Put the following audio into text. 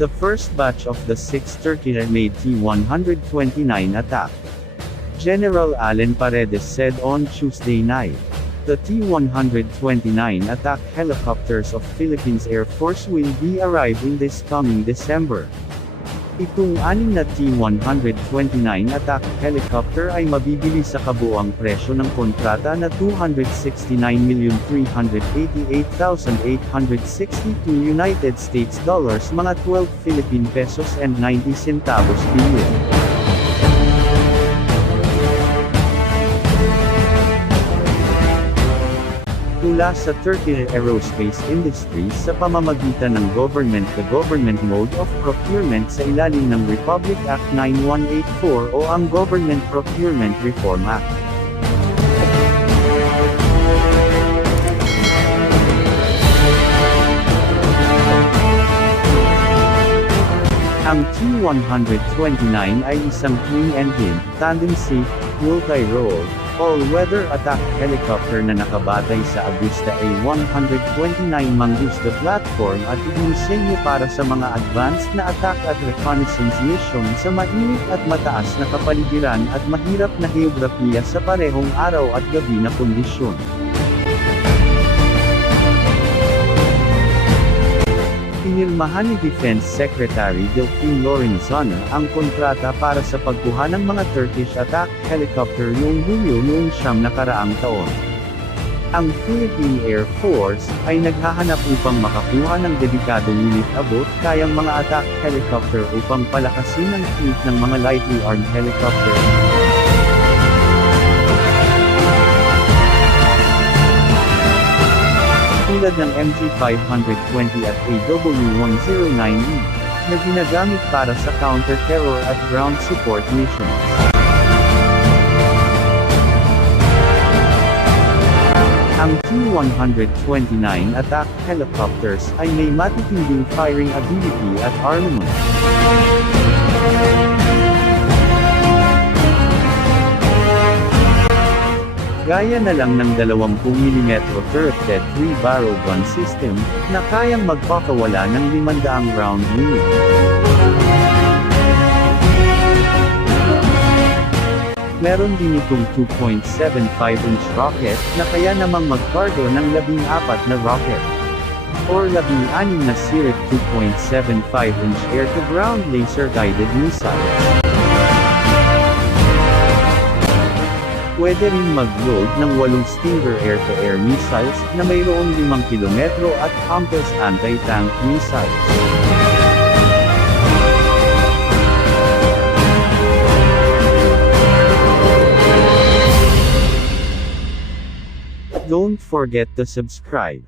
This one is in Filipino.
The first batch of the 6 Turkey-made T129 attack. General Allen Paredes said on Tuesday night. The T-129 attack helicopters of Philippines Air Force will be arriving this coming December. Itong 6 na T-129 attack helicopter ay mabibili sa kabuuang presyo ng kontrata na $269,388,862 United States dollars, mga 12 Philippine pesos and 90 centavos billion. Mula sa Turkey Aerospace Industries sa pamamagitan ng government-to-government mode of procurement sa ilalim ng Republic Act 9184 o ang Government Procurement Reform Act. Ang T-129 ay isang twin-engine, tandem-seat, multi-role, all-weather attack helicopter na nakabatay sa Agusta A-129 Mangusta platform at idinisenyo para sa mga advanced na attack at reconnaissance mission sa mainit at mataas na kapaligiran at mahirap na geografiya sa parehong araw at gabi na kondisyon. Pinirmahan ni Defense Secretary Delphine Lorenzana ang kontrata para sa pagkuha ng mga Turkish attack helicopter noong Hulyo noong nakaraang taon. Ang Philippine Air Force ay naghahanap upang makakuha ng dedikadong unit abot kayang mga attack helicopter upang palakasin ang fleet ng mga lightly armed helicopter. Tulad ng MG-520 at AW-109E, na ginagamit para sa counter-terror at ground support missions. Ang T-129 attack helicopters ay may matitinding firing ability at armament. Gaya na lang ng 20mm turreted 3-barrel gun system, na kayang magpakawala ng 500 round unit. Meron din itong 2.75-inch rocket, na kaya namang magkargo ng 14 na rocket. Or 16 na Sirit 2.75-inch air-to-ground laser-guided missiles. Pwede rin mag-load ng 8 Stinger air-to-air missiles, na mayroong 5 kilometro at Compass anti-tank missiles. Don't forget to subscribe.